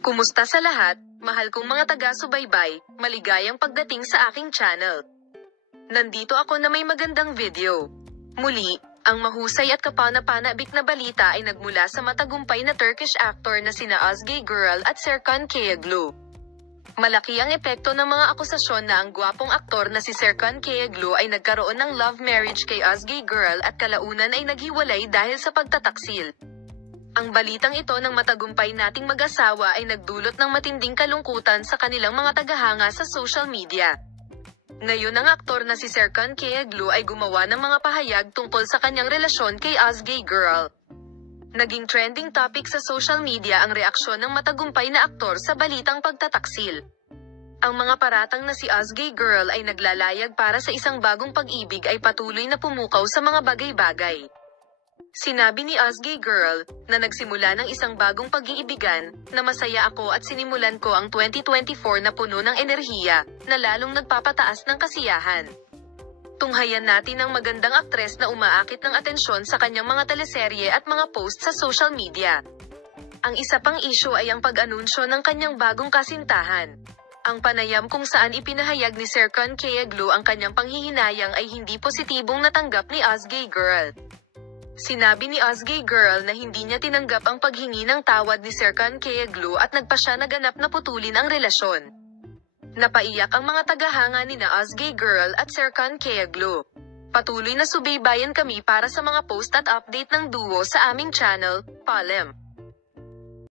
Kumusta sa lahat, mahal kong mga taga-subaybay, maligayang pagdating sa aking channel. Nandito ako na may magandang video. Muli, ang mahusay at kapana-panabik na balita ay nagmula sa matagumpay na Turkish actor na sina Özge Gürel at Serkan Kayaglu. Malaki ang epekto ng mga akusasyon na ang gwapong aktor na si Serkan Kayaglu ay nagkaroon ng love marriage kay Özge Gürel at kalaunan ay naghiwalay dahil sa pagtataksil. Ang balitang ito ng matagumpay nating mag-asawa ay nagdulot ng matinding kalungkutan sa kanilang mga tagahanga sa social media. Ngayon ang aktor na si Serkan Kayaglu ay gumawa ng mga pahayag tungkol sa kanyang relasyon kay Özge Gürel. Naging trending topic sa social media ang reaksyon ng matagumpay na aktor sa balitang pagtataksil. Ang mga paratang na si Özge Gürel ay naglalayag para sa isang bagong pag-ibig ay patuloy na pumukaw sa mga bagay-bagay. Sinabi ni Özge Gürel, na nagsimula ng isang bagong pag-iibigan, na masaya ako at sinimulan ko ang 2024 na puno ng enerhiya, na lalong nagpapataas ng kasiyahan. Tunghayan natin ang magandang aktres na umaakit ng atensyon sa kanyang mga teleserye at mga post sa social media. Ang isa pang issue ay ang pag-anunsyo ng kanyang bagong kasintahan. Ang panayam kung saan ipinahayag ni Serkan Kayaglu ang kanyang panghihinayang ay hindi positibong natanggap ni Özge Gürel. Sinabi ni Özge Gürel na hindi niya tinanggap ang paghingi ng tawad ni Serkan Kayaglu at nagpa siya na ganap na putulin ang relasyon. Napaiyak ang mga tagahanga ni Özge Gürel at Serkan Kayaglu. Patuloy na subaybayan kami para sa mga post at update ng duo sa aming channel, Palem.